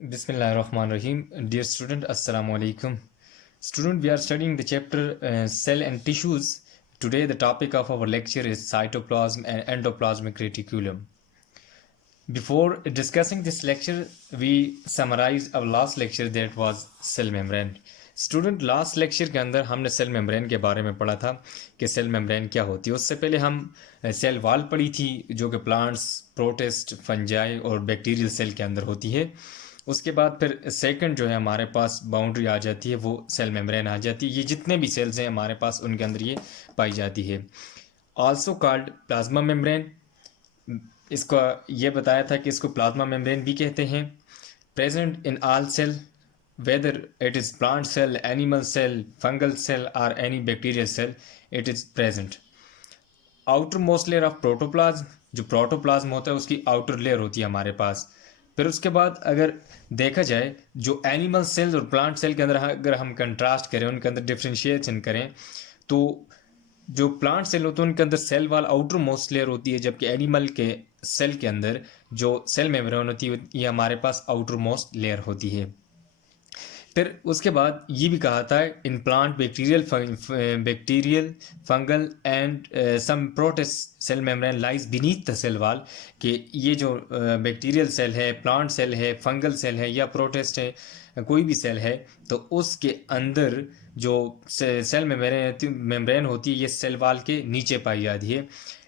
Bismillahirrahmanirrahim. Dear student, Assalamu alaikum. Student, we are studying the chapter Cell and Tissues. Today, the topic of our lecture is cytoplasm and endoplasmic reticulum. Before discussing this lecture, we summarize our last lecture that was cell membrane. Student last lecture के अंदर हमने cell membrane के बारे में पढ़ा था कि cell membrane क्या होती है। उससे पहले हम सेल वॉल पढ़ी थी जो कि प्लांट्स, प्रोटिस्ट, फंजाई और बैक्टीरियल सेल के अंदर होती है। उसके बाद फिर सेकंड जो है हमारे पास बाउंड्री आ जाती है, वो सेल मेम्ब्रेन आ जाती है। ये जितने भी सेल्स हैं हमारे पास उनके अंदर ये पाई जाती है। Also called plasma membrane. इसका ये बताया था कि इसको प्लाज्मा मेम्ब्रेन भी कहते हैं। Present in all cell whether it is plant cell, animal cell, fungal cell or any bacterial cell, it is present. outermost layer of protoplasm, जो प्रोटोप्लाज्म होता है उसकी आउटर लेयर होती है हमारे पास। फिर उसके बाद अगर देखा जाए जो एनिमल सेल्स और प्लांट सेल के अंदर अगर हम कंट्रास्ट करें, उनके अंदर डिफ्रेंशिएशन करें, तो जो प्लांट सेल होते हैं उनके अंदर cell wall outer most layer होती है, जबकि एनिमल के सेल के अंदर जो सेल मेम्ब्रेन होती है ये हमारे पास आउटर मोस्ट लेयर होती है। फिर उसके बाद ये भी कहा था in plant bacterial fungal and some protist cell membrane lies beneath the cell wall, कि ये जो बैक्टीरियल सेल है, प्लांट सेल है, फंगल सेल है या प्रोटिस्ट है, कोई भी सेल है, तो उसके अंदर जो सेल मेम्ब्रेन होती है ये सेल वॉल के नीचे पाई जाती है।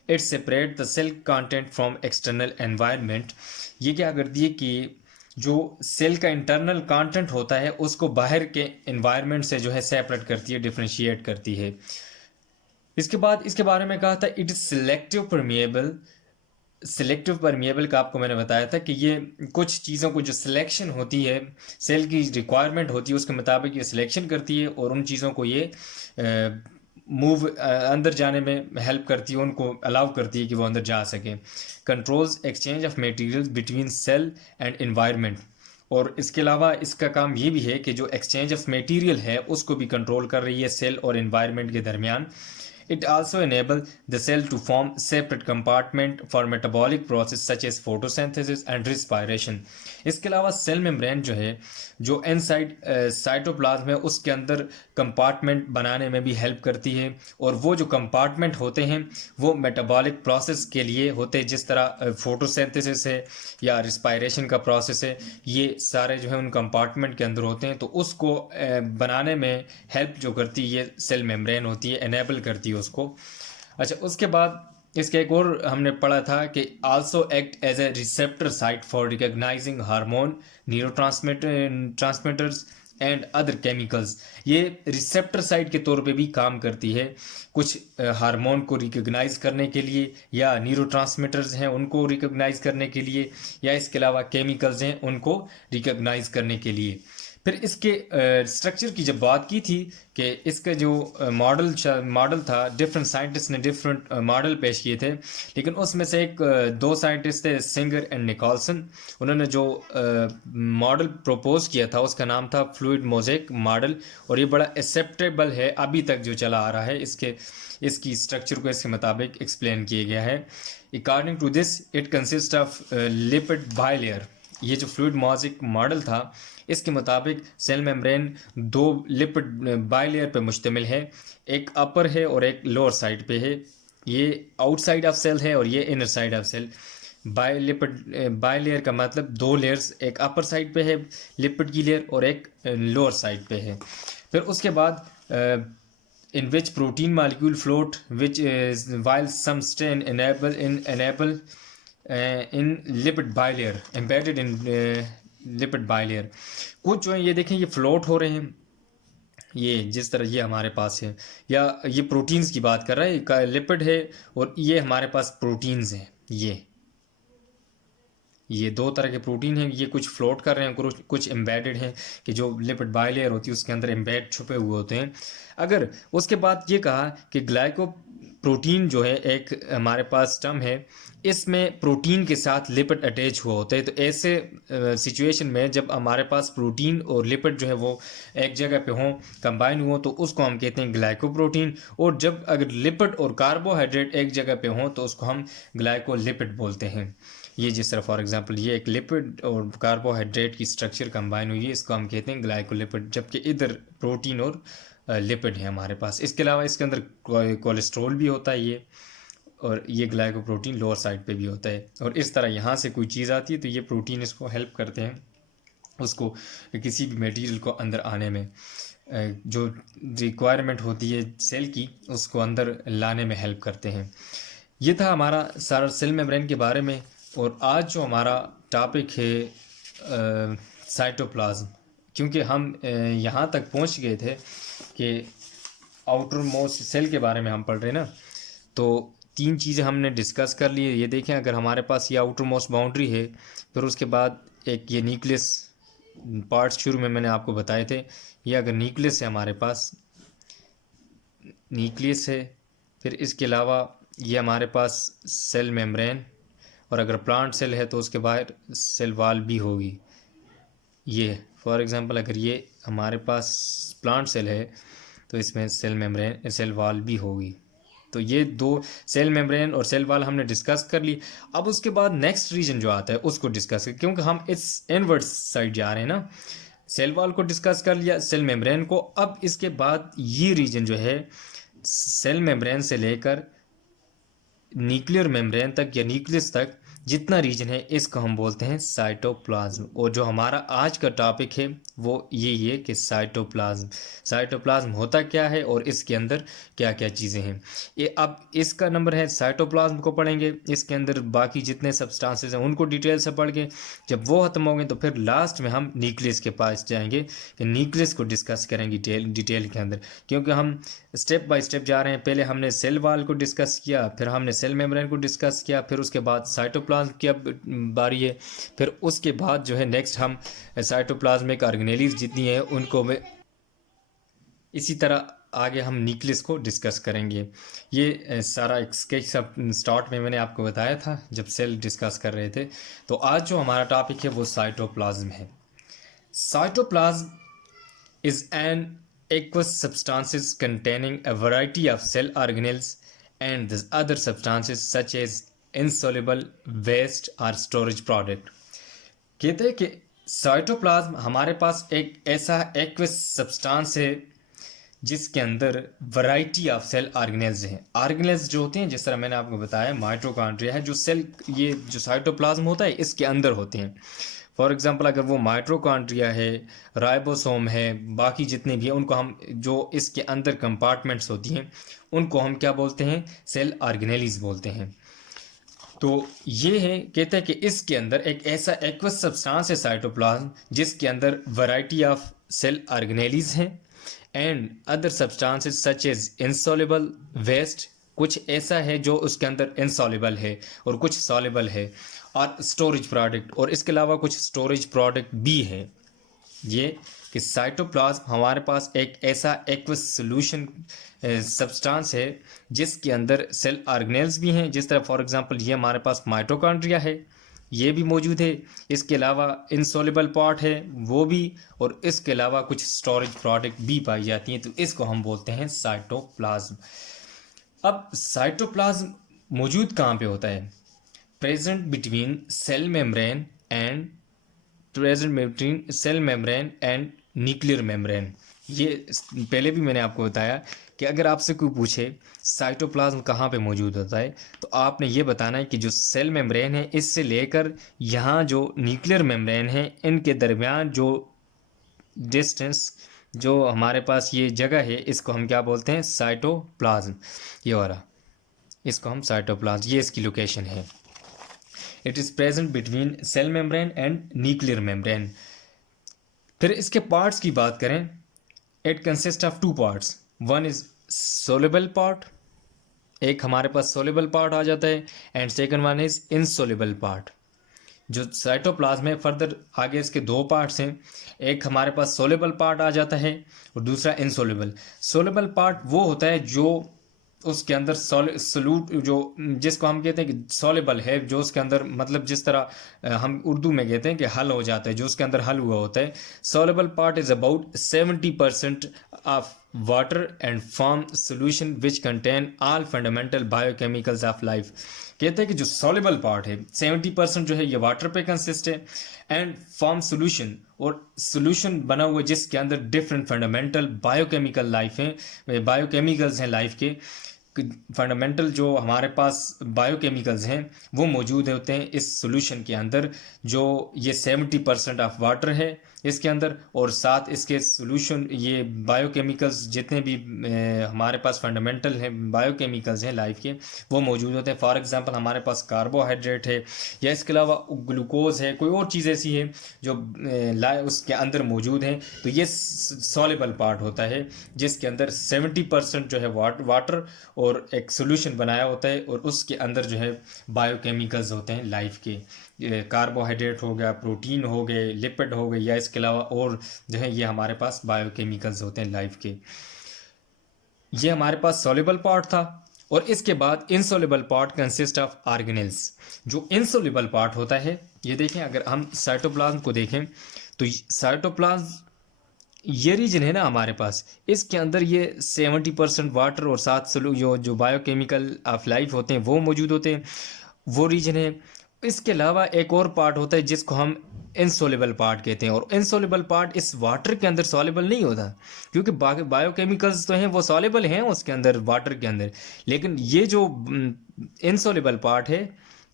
It separate the cell content from external environment. ये क्या करती है कि जो सेल का इंटरनल कंटेंट होता है उसको बाहर के एनवायरनमेंट से जो है सेपरेट करती है, डिफ्रेंशिएट करती है। इसके बाद इसके बारे में कहा था it is selective permeable. Selective permeable का आपको मैंने बताया था कि ये कुछ चीज़ों को जो सिलेक्शन होती है, सेल की रिक्वायरमेंट होती है उसके मुताबिक ये सिलेक्शन करती है और उन चीज़ों को ये मूव अंदर जाने में हेल्प करती है, उनको अलाउ करती है कि वो अंदर जा सकें। Controls exchange of materials between cell and environment. और इसके अलावा इसका काम ये भी है कि जो एक्सचेंज ऑफ मटेरियल है उसको भी कंट्रोल कर रही है सेल और एनवायरनमेंट के दरमियान। It also enables the cell to form separate compartment for metabolic process such as photosynthesis and respiration. इसके अलावा सेल मेम्ब्रेन जो है, जो इनसाइड साइटोप्लाज्म है उसके अंदर कंपार्टमेंट बनाने में भी हेल्प करती है। और वो जो कंपार्टमेंट होते हैं वो मेटाबॉलिक प्रोसेस के लिए होते हैं, जिस तरह फोटोसिंथेसिस है या रिस्पायरेशन का प्रोसेस है, ये सारे जो है उन कंपार्टमेंट के अंदर होते हैं। तो उसको बनाने में हेल्प जो करती है ये सेल मेम्ब्रेन होती है, एनेबल करती है उसको। अच्छा, उसके बाद इसके एक और हमने पढ़ा था कि also act as a receptor site for recognising hormone, transmitters and other chemicals. ये रिसेप्टर साइट के तौर पे भी काम करती है, कुछ हार्मोन को रिकॉग्नाइज करने के लिए या न्यूरोट्रांसमीटर्स हैं उनको रिकॉग्नाइज करने के लिए, या इसके अलावा केमिकल्स हैं उनको रिकॉग्नाइज करने के लिए। फिर इसके स्ट्रक्चर की जब बात की थी कि इसका जो मॉडल था, डिफरेंट साइंटिस्ट ने डिफरेंट मॉडल पेश किए थे, लेकिन उसमें से एक दो साइंटिस्ट थे, सिंगर एंड निकोलसन। उन्होंने जो मॉडल प्रपोज किया था उसका नाम था फ्लूइड मोज़ेक मॉडल, और ये बड़ा एक्सेप्टेबल है, अभी तक जो चला आ रहा है। इसकी स्ट्रक्चर को इसके मुताबिक एक्सप्लेन किया गया है। According to this it consist of lipid bilayer. ये जो फ्लूइड मोज़ेक मॉडल था इसके मुताबिक सेल मेम्ब्रेन दो लिपिड बाइलेयर पे मुश्तमिल है, एक अपर है और एक लोअर साइड पे है। ये आउटसाइड ऑफ सेल है और ये inner side of cell. Bilayer का मतलब दो लेयर्स, एक अपर साइड पे है लिपिड की लेयर और एक लोअर साइड पे है। फिर उसके बाद in which protein molecule float which is while some stay enable in lipid bilayer embedded in lipid bilayer. कुछ जो है ये देखें ये फ्लोट हो रहे हैं, ये जिस तरह ये हमारे पास है, या ये प्रोटीन्स की बात कर रहा है, लिपिड है और ये हमारे पास प्रोटीन्स हैं। ये दो तरह के प्रोटीन हैं, ये कुछ फ्लोट कर रहे हैं, कुछ एम्बेडेड हैं, कि जो लिपिड बाइलेयर होती है उसके अंदर एम्बेड छुपे हुए होते हैं। अगर उसके बाद ये कहा कि ग्लाइको प्रोटीन जो है एक हमारे पास टर्म है, इसमें प्रोटीन के साथ लिपिड अटैच हुआ होते हैं। तो ऐसे सिचुएशन में जब हमारे पास प्रोटीन और लिपिड जो है वो एक जगह पे हों, कंबाइन हो, तो उसको हम कहते हैं ग्लाइकोप्रोटीन। और जब अगर लिपिड और कार्बोहाइड्रेट एक जगह पे हों तो उसको हम ग्लाइकोलिपिड बोलते हैं। ये जिस तरह फॉर एग्जांपल ये एक लिपिड और कार्बोहाइड्रेट की स्ट्रक्चर कंबाइन हुई है, इसको हम कहते हैं ग्लाइकोलिपिड, जबकि इधर प्रोटीन और लिपिड है हमारे पास। इसके अलावा इसके अंदर कोलेस्ट्रॉल भी होता है ये, और ये ग्लाइकोप्रोटीन लोअर साइड पे भी होता है। और इस तरह यहाँ से कोई चीज़ आती है तो ये प्रोटीन इसको हेल्प करते हैं उसको किसी भी मटेरियल को अंदर आने में, जो रिक्वायरमेंट होती है सेल की उसको अंदर लाने में हेल्प करते हैं। ये था हमारा सारा सेल मेम्ब्रेन के बारे में। और आज जो हमारा टॉपिक है साइटोप्लाज्म, क्योंकि हम यहाँ तक पहुँच गए थे कि आउटर मोस्ट सेल के बारे में हम पढ़ रहे हैं ना, तो 3 चीज़ें हमने डिस्कस कर ली है। ये देखें, अगर हमारे पास ये आउटर मोस्ट बाउंड्री है, फिर उसके बाद एक ये न्यूक्लियस पार्ट्स शुरू में मैंने आपको बताए थे, ये अगर न्यूक्लियस है हमारे पास, न्यूक्लियस है, फिर इसके अलावा ये हमारे पास सेल मेम्ब्रेन, और अगर प्लांट सेल है तो उसके बाहर सेल वॉल भी होगी। ये फॉर एग्जांपल अगर ये हमारे पास प्लांट सेल है तो इसमें सेल मेम्ब्रेन सेल वॉल भी होगी। तो ये 2 सेल मेम्ब्रेन और सेल वॉल हमने डिस्कस कर ली। अब उसके बाद नेक्स्ट रीजन जो आता है उसको डिस्कस कर, क्योंकि हम इस इनवर्ड साइड जा रहे हैं ना। सेल वॉल को डिस्कस कर लिया, सेल मेम्ब्रेन को। अब इसके बाद ये रीजन जो है सेल मेम्ब्रेन से लेकर न्यूक्लियर मेम्ब्रेन तक या न्यूक्लियस तक जितना रीजन है इसको हम बोलते हैं साइटोप्लाज्म। और जो हमारा आज का टॉपिक है वो यही है कि साइटोप्लाज्म होता क्या है और इसके अंदर क्या क्या चीज़ें हैं। ये अब इसका नंबर है, साइटोप्लाज्म को पढ़ेंगे, इसके अंदर बाकी जितने सब्सटेंसेस हैं उनको डिटेल से पढ़ के जब वो ख़त्म होंगे तो फिर लास्ट में हम न्यूक्लियस के पास जाएंगे कि न्यूक्लियस को डिस्कस करेंगे डिटेल के अंदर, क्योंकि हम स्टेप बाय स्टेप जा रहे हैं। पहले हमने सेल वॉल को डिस्कस किया, फिर हमने सेल मेम्ब्रेन को डिस्कस किया, फिर उसके बाद साइटोप्लाज्म की अब बारी है, फिर उसके बाद जो है नेक्स्ट हम साइटोप्लाज्मिक ऑर्गेनेलीज जितनी है उनको में, इसी तरह आगे हम न्यूक्लियस को डिस्कस करेंगे। ये सारा एक स्केच सब स्टार्ट में मैंने आपको बताया था जब सेल डिस्कस कर रहे थे। तो आज जो हमारा टॉपिक है वो साइटोप्लाज्म है। Cytoplasm is an aqueous substances containing a variety of cell organelles and the other substances such as insoluble waste or storage product। कहते हैं कि साइटोप्लाज्म हमारे पास एक ऐसा एक्वस सब्सटेंस है जिसके अंदर वैरायटी ऑफ सेल ऑर्गेनेल्स हैं। ऑर्गेनेल्स जो होते हैं, जिस तरह मैंने आपको बताया माइटोकॉन्ड्रिया है, जो सेल ये जो साइटोप्लाज्म होता है इसके अंदर होते हैं। फॉर एग्जांपल अगर वो माइटोकॉन्ड्रिया है, राइबोसोम है, बाकी जितने भी हैं उनको हम, जो इसके अंदर कंपार्टमेंट्स होती हैं उनको हम क्या बोलते हैं, सेल ऑर्गेनेलीज बोलते हैं। तो ये है, कहते हैं कि इसके अंदर एक ऐसा एक्वस सब्सटेंस है साइटोप्लाज्म जिसके अंदर वैरायटी ऑफ सेल ऑर्गेनेलीज हैं and other substances such as insoluble waste, कुछ ऐसा है जो उसके अंदर इनसॉल्युबल है और कुछ सॉल्युबल है, और स्टोरेज प्रोडक्ट, और इसके अलावा कुछ स्टोरेज प्रोडक्ट भी है। ये कि साइटोप्लाज्म हमारे पास एक ऐसा एक्वस सॉल्यूशन सब्सटेंस है जिसके अंदर सेल ऑर्गेनेल्स भी हैं। जिस तरह फॉर एग्जांपल ये हमारे पास माइटोकॉन्ड्रिया है, ये भी मौजूद है, इसके अलावा इनसॉल्युबल पार्ट है वो भी, और इसके अलावा कुछ स्टोरेज प्रोडक्ट भी पाई जाती हैं। तो इसको हम बोलते हैं साइटोप्लाज्म। अब साइटोप्लाज्म मौजूद कहाँ पे होता है? Present between cell membrane and nuclear membrane. ये पहले भी मैंने आपको बताया कि अगर आपसे कोई पूछे साइटोप्लाज्म कहाँ पे मौजूद होता है तो आपने ये बताना है कि जो सेल मेम्ब्रेन है इससे लेकर यहाँ जो न्यूक्लियर मेम्ब्रेन है इनके दरमियान जो डिस्टेंस, जो हमारे पास ये जगह है, इसको हम क्या बोलते हैं, साइटोप्लाज्म। ये वाला, इसको हम साइटोप्लाज्म, ये इसकी लोकेशन है। It is present between cell membrane and nuclear membrane. फिर इसके पार्ट्स की बात करें, it consist of 2 parts. One is soluble part, एक हमारे पास सोल्युबल पार्ट आ जाता है, and second one is insoluble part. जो साइटोप्लाज्म में फर्दर आगे इसके 2 पार्ट्स हैं, एक हमारे पास सोल्युबल पार्ट आ जाता है और दूसरा इनसोल्युबल। सोल्युबल पार्ट वो होता है जो उसके अंदर सोल्यूट, जो जिसको हम कहते हैं कि सॉल्युबल है, जो उसके अंदर मतलब जिस तरह हम उर्दू में कहते हैं कि हल हो जाता है, जो उसके अंदर हल हुआ होता है। Soluble part is about 70% of water and form solution which contain all fundamental biochemicals of life. कहते हैं कि जो सॉल्युबल पार्ट है 70% जो है ये वाटर पे कंसिस्ट है एंड फॉर्म सोल्यूशन, और सोल्यूशन बना हुआ है जिसके अंदर डिफरेंट फंडामेंटल बायोकेमिकल लाइफ है, बायोकेमिकल्स हैं लाइफ के, फंडामेंटल जो हमारे पास बायोकेमिकल्स हैं वो मौजूद होते हैं इस सॉल्यूशन के अंदर, जो ये 70% ऑफ वाटर है इसके अंदर, और साथ इसके सॉल्यूशन ये बायोकेमिकल्स जितने भी हमारे पास फंडामेंटल हैं बायोकेमिकल्स हैं लाइफ के वो मौजूद होते हैं। फॉर एग्जांपल हमारे पास कार्बोहाइड्रेट है या इसके अलावा ग्लूकोज है, कोई और चीज़ ऐसी है जो उसके अंदर मौजूद हैं, तो ये सॉल्युबल पार्ट होता है जिसके अंदर 70% जो है वाटर और एक सॉल्यूशन बनाया होता है, और उसके अंदर जो है बायोकेमिकल्स होते हैं लाइफ के, कार्बोहाइड्रेट हो गया, प्रोटीन हो गए, लिपिड हो गए, या इसके अलावा और जो है ये हमारे पास बायोकेमिकल्स होते हैं लाइफ के। ये हमारे पास सॉल्युबल पार्ट था। और इसके बाद insoluble part consist of organelles. जो इनसॉल्युबल पार्ट होता है, ये देखें अगर हम साइटोप्लाज्म को देखें तो साइटोप्लाज्म ये रीजन है ना हमारे पास, इसके अंदर ये 70% वाटर और साथ जो बायोकेमिकल ऑफ लाइफ होते हैं वो मौजूद होते हैं, वो रीजन है। इसके अलावा एक और पार्ट होता है जिसको हम इनसॉल्युबल पार्ट कहते हैं, और इनसॉल्युबल पार्ट इस वाटर के अंदर सॉल्युबल नहीं होता, क्योंकि बायोकेमिकल्स तो हैं वो सॉल्युबल हैं उसके अंदर वाटर के अंदर, लेकिन ये जो इनसॉल्युबल पार्ट है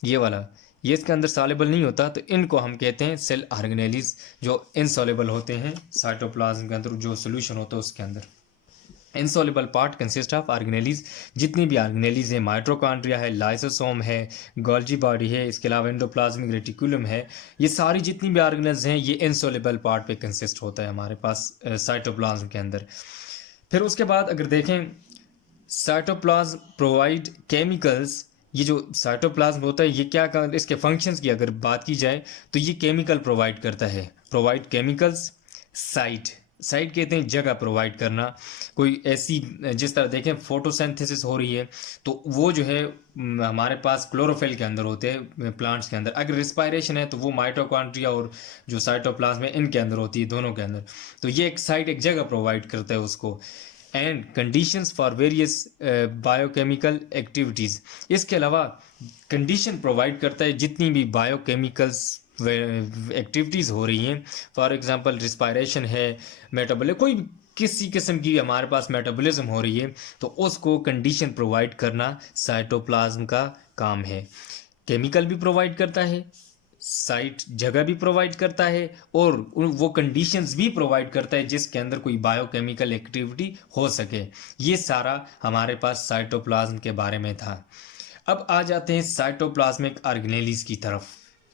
ये वाला, ये इसके अंदर सॉल्युबल नहीं होता, तो इनको हम कहते हैं सेल ऑर्गेनेलिज, जो इनसॉल्युबल होते हैं साइटोप्लाज्म के अंदर जो सोल्यूशन होता है उसके अंदर। Insoluble part consist of organelles, जितनी भी ऑर्गेनेलिज है, माइटोकॉन्ड्रिया है, लाइसोसोम है, गोल्जी बॉडी है, इसके अलावा एंडोप्लाज्मिक रेटिकुलम है, ये सारी जितनी भी ऑर्गेनेल्स हैं ये इनसॉल्युबल पार्ट पे कंसिस्ट होता है हमारे पास साइटोप्लाज्म के अंदर। फिर उसके बाद अगर देखें साइटोप्लाज्म प्रोवाइड केमिकल्स, ये जो साइटोप्लाज्म होता है ये क्या इसके फंक्शंस की अगर बात की जाए तो ये केमिकल प्रोवाइड करता है, प्रोवाइड केमिकल्स। साइट कहते हैं जगह प्रोवाइड करना, कोई ऐसी जिस तरह देखें फोटोसिंथेसिस हो रही है तो वो जो है हमारे पास क्लोरोफिल के अंदर होते हैं प्लांट्स के अंदर, अगर रिस्पायरेशन है तो वो माइटोकॉन्ड्रिया और जो साइटोप्लाज्म है इनके अंदर होती है, दोनों के अंदर। तो ये एक साइट एक जगह प्रोवाइड करता है उसको। And conditions for various biochemical activities, इसके अलावा कंडीशन प्रोवाइड करता है जितनी भी बायोकेमिकल्स एक्टिविटीज़ हो रही हैं, फॉर एग्जांपल रिस्पायरेशन है, मेटाबॉलिज्म, कोई किसी किस्म की हमारे पास मेटाबॉलिज्म हो रही है तो उसको कंडीशन प्रोवाइड करना साइटोप्लाज्म का काम है। केमिकल भी प्रोवाइड करता है, साइट जगह भी प्रोवाइड करता है, और वो कंडीशंस भी प्रोवाइड करता है जिसके अंदर कोई बायोकेमिकल एक्टिविटी हो सके। ये सारा हमारे पास साइटोप्लाज्म के बारे में था। अब आ जाते हैं साइटोप्लाज्मिक ऑर्गेनेलिज की तरफ।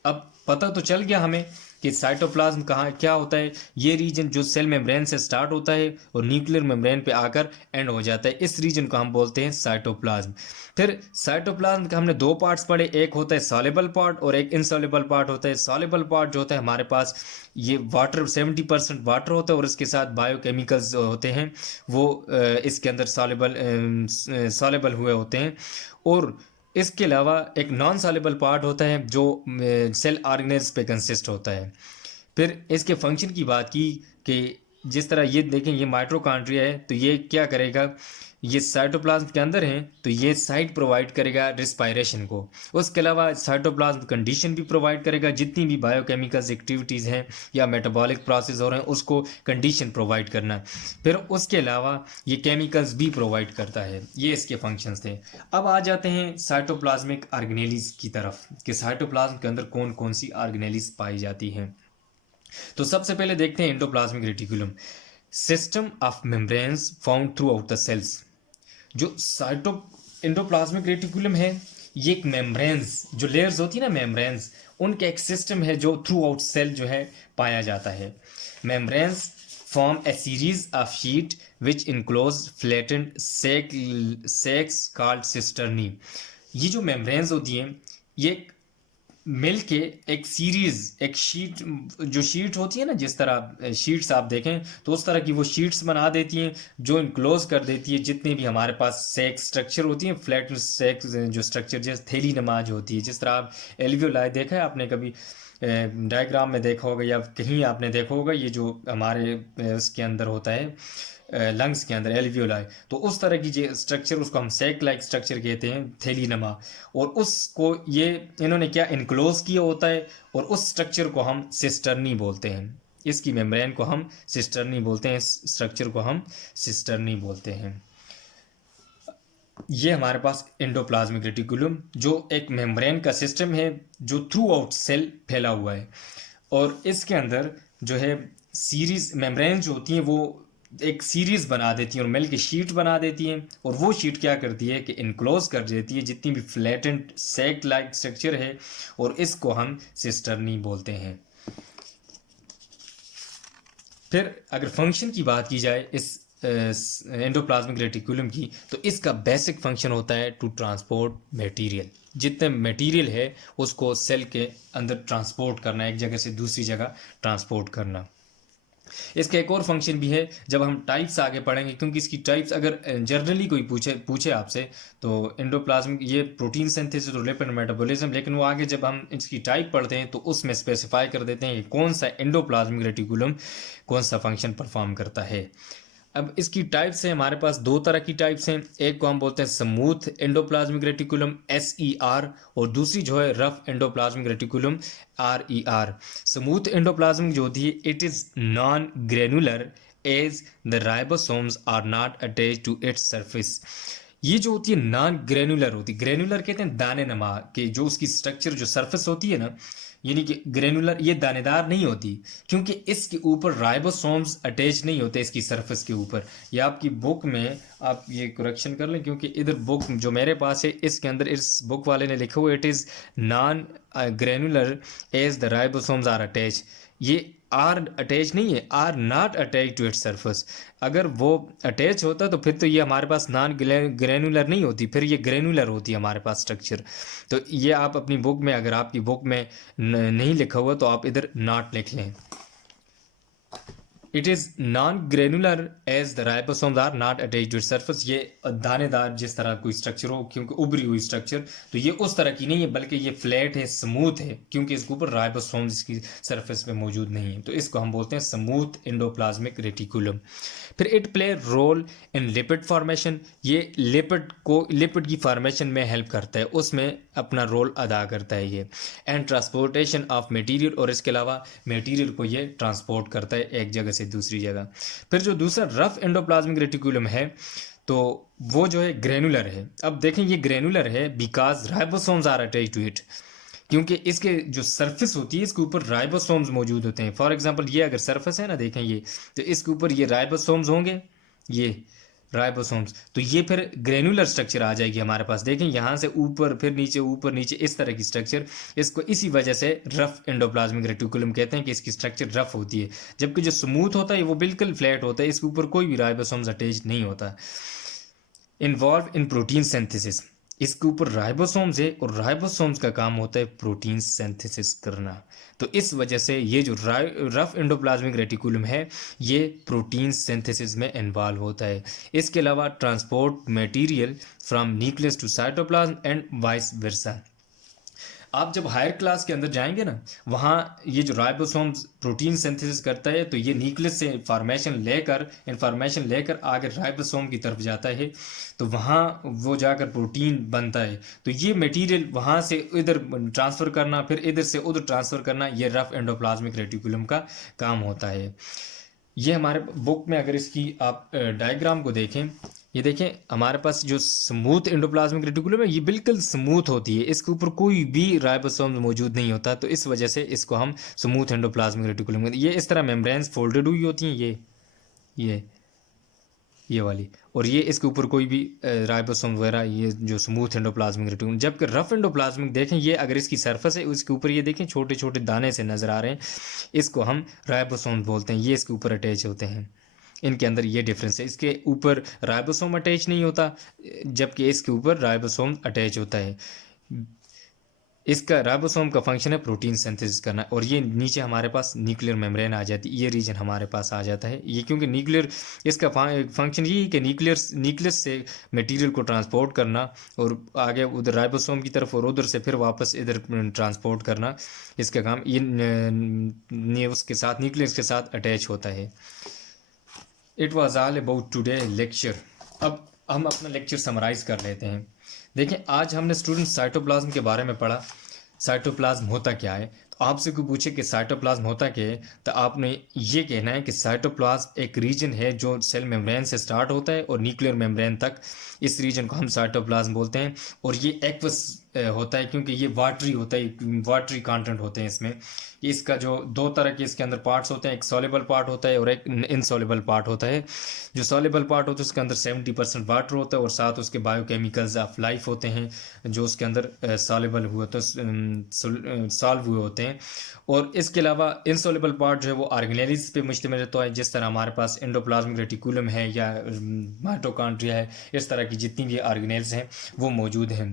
अब पता तो चल गया हमें कि साइटोप्लाज्म कहाँ क्या होता है, ये रीजन जो सेल मेम्ब्रेन से स्टार्ट होता है और न्यूक्लियर मेम्ब्रेन पे आकर एंड हो जाता है, इस रीजन को हम बोलते हैं साइटोप्लाज्म। फिर साइटोप्लाज्म के हमने दो पार्ट्स पढ़े, एक होता है सॉल्युबल पार्ट और एक इनसॉल्युबल पार्ट होता है। सॉल्युबल पार्ट जो होता है हमारे पास ये वाटर 70% वाटर होता है और इसके साथ बायोकेमिकल्स होते हैं वो इसके अंदर सॉल्युबल हुए होते हैं। और इसके अलावा एक नॉन सॉल्युबल पार्ट होता है जो सेल ऑर्गेनेल्स पे कंसिस्ट होता है। फिर इसके फंक्शन की बात की कि जिस तरह ये देखें ये माइटोकॉन्ड्रिया है तो ये क्या करेगा, ये साइटोप्लाज्म के अंदर है तो ये साइट प्रोवाइड करेगा रिस्पायरेशन को। उसके अलावा साइटोप्लाज्म कंडीशन भी प्रोवाइड करेगा, जितनी भी बायोकेमिकल्स एक्टिविटीज़ हैं या मेटाबॉलिक प्रोसेस हो रहे हैं उसको कंडीशन प्रोवाइड करना। फिर उसके अलावा ये केमिकल्स भी प्रोवाइड करता है। ये इसके फंक्शंस थे। अब आ जाते हैं साइटोप्लाज्मिक ऑर्गेनेलिज की तरफ कि साइटोप्लाज्म के अंदर कौन कौन सी ऑर्गेनेलिज पाई जाती हैं। तो सबसे पहले देखते हैं endoplasmic reticulum, system of membranes found throughout the cells. जो एंडोप्लाज्मिक रेटिकुलम है ये एक मेम्ब्रेन्स जो लेयर्स होती है ना मेम्ब्रेन्स, उनका एक सिस्टम है जो थ्रू आउट सेल जो है पाया जाता है। Membranes form a series of sheet which enclose flattened sex called cisternae. ये जो मेम्ब्रेन्स होती हैं ये मिल के एक सीरीज एक शीट, जो शीट होती है ना जिस तरह शीट्स आप देखें तो उस तरह की वो शीट्स बना देती हैं जो इनक्लोज कर देती है जितने भी हमारे पास सेक्स स्ट्रक्चर होती हैं, फ्लैट सेक्स जो स्ट्रक्चर जैसे थैली नमाज होती है, जिस तरह आप एल्वियोलाई देखा है आपने कभी डायग्राम में देखा होगा या कहीं आपने देखा होगा, ये जो हमारे उसके अंदर होता है लंग्स के अंदर एल्वियोलाई, तो उस तरह की जो स्ट्रक्चर उसको हम सैक लाइक स्ट्रक्चर कहते हैं, थैली नमा। और उसको ये इन्होंने क्या इनक्लोज किया होता है, और उस स्ट्रक्चर को हम सिस्टर्नी बोलते हैं। इसकी मेम्ब्रेन को हम सिस्टर्नी बोलते हैं, इस स्ट्रक्चर को हम सिस्टर्नी बोलते हैं। ये हमारे पास एंडोप्लाज्मिक रेटिकुलम जो एक मेम्ब्रेन का सिस्टम है जो थ्रू आउट सेल फैला हुआ है, और इसके अंदर जो है सीरीज मेम्ब्रेन जो होती हैं वो एक सीरीज बना देती हैं और मिल के शीट बना देती हैं, और वो शीट क्या करती है कि इनक्लोज कर देती है जितनी भी फ्लैटेंड सैक लाइक स्ट्रक्चर है, और इसको हम सिस्टर्नी बोलते हैं। फिर अगर फंक्शन की बात की जाए इस एंडोप्लाज्मिक रेटिकुलम की, तो इसका बेसिक फंक्शन होता है टू ट्रांसपोर्ट मटेरियल। जितने मटेरियल है उसको सेल के अंदर ट्रांसपोर्ट करना, एक जगह से दूसरी जगह ट्रांसपोर्ट करना। इसका एक और फंक्शन भी है जब हम टाइप्स आगे पढ़ेंगे, क्योंकि इसकी टाइप्स अगर जनरली कोई पूछे आपसे तो एंडोप्लाज्मिक ये प्रोटीन सिंथेसिस और लिपिड मेटाबॉलिज्म, लेकिन वो आगे जब हम इसकी टाइप पढ़ते हैं तो उसमें स्पेसिफाई कर देते हैं कि कौन सा एंडोप्लाज्मिक रेटिकुलम कौन सा फंक्शन परफॉर्म करता है। अब इसकी टाइप्स हैं हमारे पास, दो तरह की टाइप्स हैं। एक को हम बोलते हैं स्मूथ एंडोप्लाज्मिक रेटिकुलम SER, और दूसरी जो है rough endoplasmic reticulum RER। Smooth endoplasmic जो होती है it is non granular as the ribosomes are not attached to its surface. ये जो होती है नॉन ग्रेनुलर होती है, ग्रेनुलर कहते हैं दाने नमा के, जो उसकी स्ट्रक्चर जो सरफेस होती है ना, यानी कि ग्रेनुलर ये दानेदार नहीं होती, क्योंकि इसके ऊपर राइबोसोम्स अटैच नहीं होते इसकी सरफेस के ऊपर। या आपकी बुक में आप ये करेक्शन कर लें, क्योंकि इधर बुक जो मेरे पास है इसके अंदर इस बुक वाले ने लिखा हुआ it is non granular as the ribosomes are attach. ये आर अटैच नहीं है, are not attach to its surface. अगर वो अटैच होता तो फिर तो ये हमारे पास नॉन ग्रेनुलर नहीं होती, फिर ये ग्रेनुलर होती है हमारे पास स्ट्रक्चर। तो ये आप अपनी बुक में, अगर आपकी बुक में नहीं लिखा हुआ तो आप इधर नॉट लिख लें। It is non granular as the ribosomes are not attached to its surface. ये दानेदार जिस तरह कोई स्ट्रक्चर हो, क्योंकि उभरी हुई स्ट्रक्चर, तो ये उस तरह की नहीं है, बल्कि ये फ्लैट है, स्मूथ है, क्योंकि इसके ऊपर राइबोसोम्स इसकी सरफेस पे मौजूद नहीं है। तो इसको हम बोलते हैं स्मूथ एंडोप्लाज्मिक रेटिकुलम। फिर it play role in lipid formation. ये लिपिड की फॉर्मेशन में हेल्प करता है, उसमें अपना रोल अदा करता है ये। एंड ट्रांसपोर्टेशन ऑफ मटेरियल, और इसके अलावा मटेरियल को ये ट्रांसपोर्ट करता है एक जगह से दूसरी जगह। फिर जो दूसरा रफ एंडोप्लाज्मिक रेटिकुलम है तो वो जो है ग्रेनुलर है। अब देखें ये ग्रेनुलर है because ribosomes are attached to it, क्योंकि इसके जो सरफेस होती है इसके ऊपर राइबोसोम्स मौजूद होते हैं। फॉर एग्जांपल ये अगर सरफेस है ना, देखें ये, तो इसके ऊपर ये राइबोसोम्स होंगे, ये राइबोसोम्स, तो ये फिर ग्रेनुलर स्ट्रक्चर आ जाएगी हमारे पास। देखें यहाँ से ऊपर फिर नीचे, ऊपर नीचे, इस तरह की स्ट्रक्चर। इसको इसी वजह से रफ एंडोप्लाज्मिक रेटिकुलम कहते हैं कि इसकी स्ट्रक्चर रफ होती है, जबकि जो स्मूथ होता है वो बिल्कुल फ्लैट होता है, इसके ऊपर कोई भी राइबोसोम्स अटैच नहीं होता। इन्वॉल्व इन प्रोटीन सिंथेसिस, इसके ऊपर राइबोसोम्स है और राइबोसोम्स का काम होता है प्रोटीन सिंथेसिस करना। तो इस वजह से ये जो रफ एंडोप्लाज्मिक रेटिकुलम है ये प्रोटीन सिंथेसिस में इन्वॉल्व होता है। इसके अलावा transport material from nucleus to cytoplasm and vice versa. आप जब हायर क्लास के अंदर जाएंगे ना, वहाँ ये जो राइबोसोम्स प्रोटीन सिंथेसिस करता है, तो ये न्यूक्लियस से इंफॉर्मेशन लेकर आगे राइबोसोम की तरफ जाता है, तो वहाँ वो जाकर प्रोटीन बनता है। तो ये मटेरियल वहाँ से इधर ट्रांसफ़र करना, फिर इधर से उधर ट्रांसफ़र करना, ये रफ एंडोप्लाज्मिक रेटिकुलम का काम होता है। ये हमारे बुक में अगर इसकी आप डायग्राम को देखें, ये देखें हमारे पास जो स्मूथ एंडोप्लाज्मिक रेटिकुलम है ये बिल्कुल स्मूथ होती है, इसके ऊपर कोई भी राइबोसोम मौजूद नहीं होता, तो इस वजह से इसको हम स्मूथ एंडोप्लाज्मिक रेटिकुलम कहते हैं। ये इस तरह मेम्ब्रेन्स फोल्डेड हुई होती हैं, ये वाली, और ये इसके ऊपर कोई भी राइबोसोम वगैरह, ये जो स्मूथ एंडोप्लाज्मिक रेटिकुलम। जबकि रफ एंडोप्लाज्मिक देखें, ये अगर इसकी सरफेस है उसके ऊपर ये देखें छोटे छोटे दाने से नज़र आ रहे हैं, इसको हम राइबोसोम बोलते हैं, ये इसके ऊपर अटैच होते हैं। इनके अंदर ये डिफरेंस है, इसके ऊपर राइबोसोम अटैच नहीं होता, जबकि इसके ऊपर राइबोसोम अटैच होता है। इसका राइबोसोम का फंक्शन है प्रोटीन सिंथेसिस करना, और ये नीचे हमारे पास न्यूक्लियर मेम्ब्रेन आ जाती है, ये रीजन हमारे पास आ जाता है। ये क्योंकि न्यूक्लियर इसका फंक्शन यही है कि न्यूक्लियस से मटेरियल को ट्रांसपोर्ट करना और आगे उधर राइबोसोम की तरफ, और उधर से फिर वापस इधर ट्रांसपोर्ट करना, इसका काम ये उसके साथ न्यूक्लियस के साथ अटैच होता है। It was all about today lecture. अब हम अपना लेक्चर समराइज कर लेते हैं। देखें, आज हमने स्टूडेंट साइटोप्लाज्म के बारे में पढ़ा। साइटोप्लाज्म होता क्या है? तो आपसे कोई पूछे कि साइटोप्लाज्म होता क्या है, तो आपने ये कहना है कि साइटोप्लाज्म एक रीजन है जो सेल मेम्ब्रेन से स्टार्ट होता है और न्यूक्लियर मेम्ब्रेन तक। इस रीजन को हम साइटोप्लाज्म बोलते हैं। और ये एक्वस होता है क्योंकि ये वाटरी होता है, वाटरी कंटेंट होते हैं इसमें। इसका जो दो तरह के इसके अंदर पार्ट्स होते हैं, एक सॉल्युबल पार्ट होता है और एक इनसॉल्युबल पार्ट होता है। जो सॉल्युबल पार्ट होता है उसके अंदर 70% वाटर होता है और साथ उसके बायोकेमिकल्स ऑफ लाइफ होते हैं जो उसके अंदर सॉल्युबल हुए होते सॉल्व हुए होते हैं। और इसके अलावा इनसॉल्युबल पार्ट जो है वो ऑर्गेनेलिज पे मुश्तमिल रहता है, जिस तरह हमारे पास एंडोप्लाज्मिक रेटिकुलम है या माइटोकॉन्ड्रिया है, इस तरह की जितनी भी ऑर्गेनेल्स हैं वो मौजूद हैं।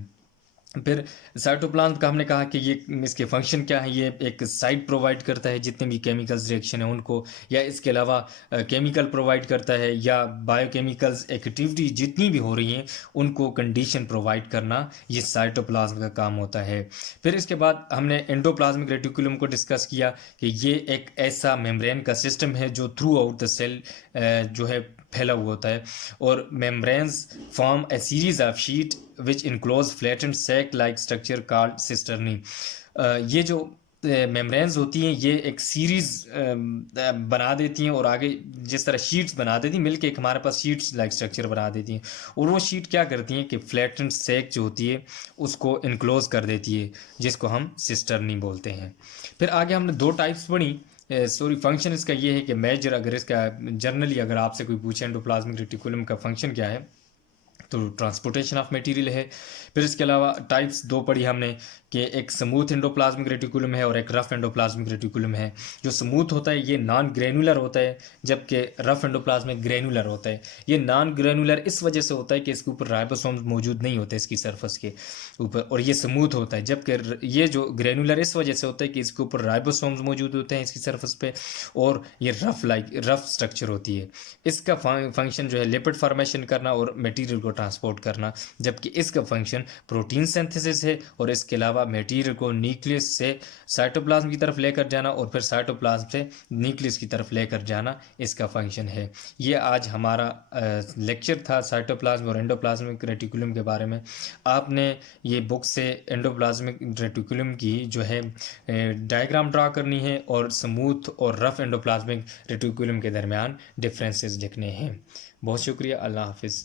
फिर साइटोप्लाज्म का हमने कहा कि ये इसके फंक्शन क्या है। ये एक साइट प्रोवाइड करता है जितने भी केमिकल्स रिएक्शन है उनको, या इसके अलावा केमिकल प्रोवाइड करता है या बायोकेमिकल्स एक्टिविटी जितनी भी हो रही हैं उनको कंडीशन प्रोवाइड करना, ये साइटोप्लाज्म का काम होता है। फिर इसके बाद हमने एंडोप्लाज्मिक रेटिकुलम को डिस्कस किया कि ये एक ऐसा मेम्ब्रेन का सिस्टम है जो थ्रू आउट द सेल जो है फैला हुआ होता है। और membranes form a series of sheet which enclose flattened sac like structure called cisternae. ये जो मेम्ब्रेन्स होती हैं ये एक सीरीज बना देती हैं और आगे जिस तरह शीट्स बना देती हैं, मिलके एक हमारे पास शीट्स लाइक स्ट्रक्चर बना देती हैं। और वो शीट क्या करती हैं कि फ्लैटेंड सैक जो होती है उसको इनक्लोज कर देती है, जिसको हम सिस्टर्नी बोलते हैं। फिर आगे हमने दो टाइप्स पढ़ी। फंक्शन इसका ये है कि मेजर, अगर इसका जनरली अगर आपसे कोई पूछे एंडोप्लाज्मिक रेटिकुलम का फंक्शन क्या है, तो ट्रांसपोर्टेशन ऑफ मटेरियल है। फिर इसके अलावा टाइप्स दो पढ़ी हमने कि एक स्मूथ एंडोप्लाज्मिक रेटिकुलम है और एक रफ एंडोप्लाज्मिक रेटिकुलम है। जो स्मूथ होता है ये नॉन ग्रेनुलर होता है, जबकि रफ एंडोप्लाज्मिक ग्रेनुलर होता है। ये नॉन ग्रेनुलर इस वजह से होता है कि इसके ऊपर राइबोसोम्स मौजूद नहीं होते इसकी सरफेस के ऊपर, और ये स्मूथ होता है। जबकि ये जो ग्रेनुलर इस वजह से होता है कि इसके ऊपर राइबोसोम्स मौजूद होते हैं इसकी सरफेस पे, और ये रफ स्ट्रक्चर होती है। इसका फंक्शन जो है लिपिड फॉर्मेशन करना और मटेरियल को ट्रांसपोर्ट करना, जबकि इसका फंक्शन प्रोटीन सिंथेसिस है और इसके अलावा मटेरियल को न्यूक्लियस से साइटोप्लाज्म की तरफ लेकर जाना और फिर साइटोप्लाज्म से न्यूक्लियस की तरफ लेकर जाना इसका फंक्शन है। ये आज हमारा लेक्चर था साइटोप्लाज्म और एंडोप्लाज्मिक रेटिकुलम के बारे में। आपने ये बुक से एंडोप्लाज्मिक रेटिकुलम की जो है डायग्राम ड्रा करनी है और स्मूथ और रफ एंडोप्लाज्मिक रेटिकुलम के दरमियान डिफरेंसेस लिखने हैं। बहुत शुक्रिया। अल्लाह हाफिज़।